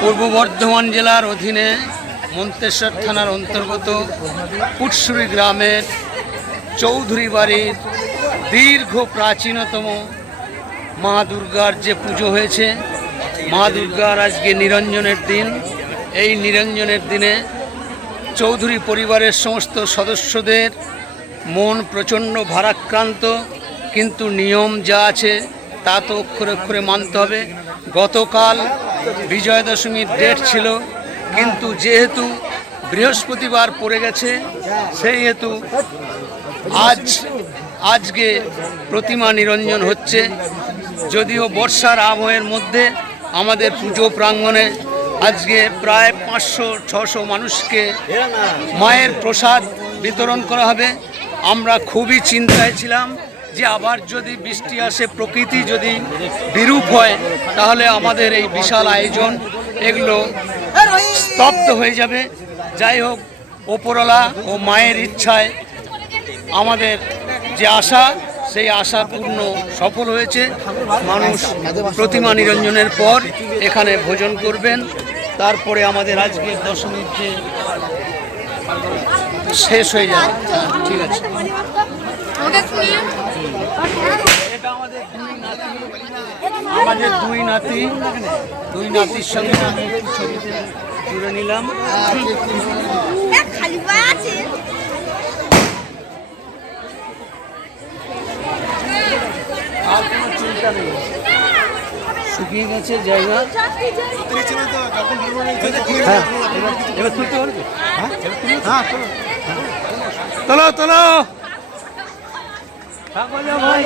পূর্ব বর্ধমান জেলার অধীনে মন্তেশ্বর থানার অন্তর্গত পুটসুরি গ্রামের চৌধুরী বাড়ির দীর্ঘ প্রাচীনতম মা দুর্গার যে পুজো হয়েছে, মা দুর্গার আজকে নিরঞ্জনের দিন। এই নিরঞ্জনের দিনে চৌধুরী পরিবারের সমস্ত সদস্যদের মন প্রচণ্ড ভারাক্রান্ত, কিন্তু নিয়ম যা আছে তা তো অক্ষরে অক্ষরে মানতে হবে। গতকাল বিজয়া দশমীর ডেট ছিল, কিন্তু যেহেতু বৃহস্পতিবার পড়ে গেছে সেই হেতু আজকে প্রতিমা নিরঞ্জন হচ্ছে। যদিও বর্ষার আবহের মধ্যে আমাদের পুজো প্রাঙ্গণে আজকে প্রায় 500-600 মানুষকে মায়ের প্রসাদ বিতরণ করা হবে। আমরা খুবই চিন্তায় ছিলাম যে আবার যদি বৃষ্টি আসে, প্রকৃতি যদি বিরূপ হয়, তাহলে আমাদের এই বিশাল আয়োজন এগুলো স্তব্ধ হয়ে যাবে। যাই হোক, ওপরওয়ালা ও মায়ের ইচ্ছায় আমাদের যে আশা, সেই আশা পূর্ণ সফল হয়েছে। মানুষ প্রতিমা নিরঞ্জনের পর এখানে ভোজন করবেন। তারপরে আমাদের আজকের দশমীর যে শেষ হয়ে যাবে। ঠিক আছে, এটা আমাদের দুই নাতির সঙ্গে আমি একটু ছবিতে জুড়ে নিলাম। আর কোনো চিন্তা নেই, শুকিয়ে গেছে জায়গা। এবার তুলতে পারবে? তোলো তোলো ভাই।